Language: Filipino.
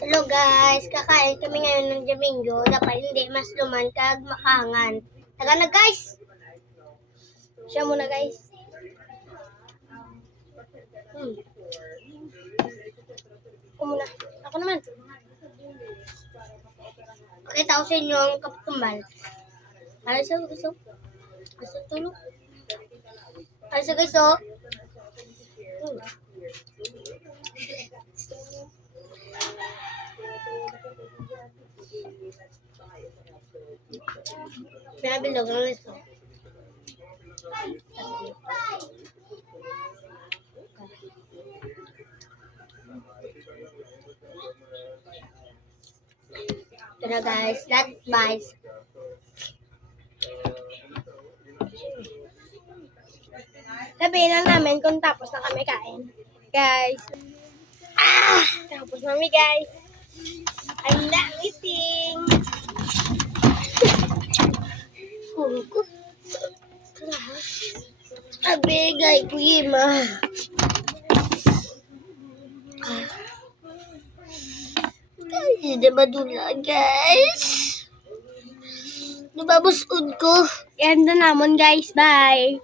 Hello guys, kakain kami ngayon ng Domingo. Dapat hindi mas luman kag makangan. Taga na guys. Siya muna guys. Ako muna. Ako naman. Pakita ko sa inyo ang kapitumbal. Alas sa guys oh. Alas sa tulog. Alas sa guys oh. Binabilog ng listo. Pero guys, that bites. Sabihin lang namin kung tapos na kami kain. Guys. Tapos na kami guys. I'm not eating. Kuko. Abigay ko yima. Ay, diba dula guys? Diba busod ko? Yan na namon guys. Bye.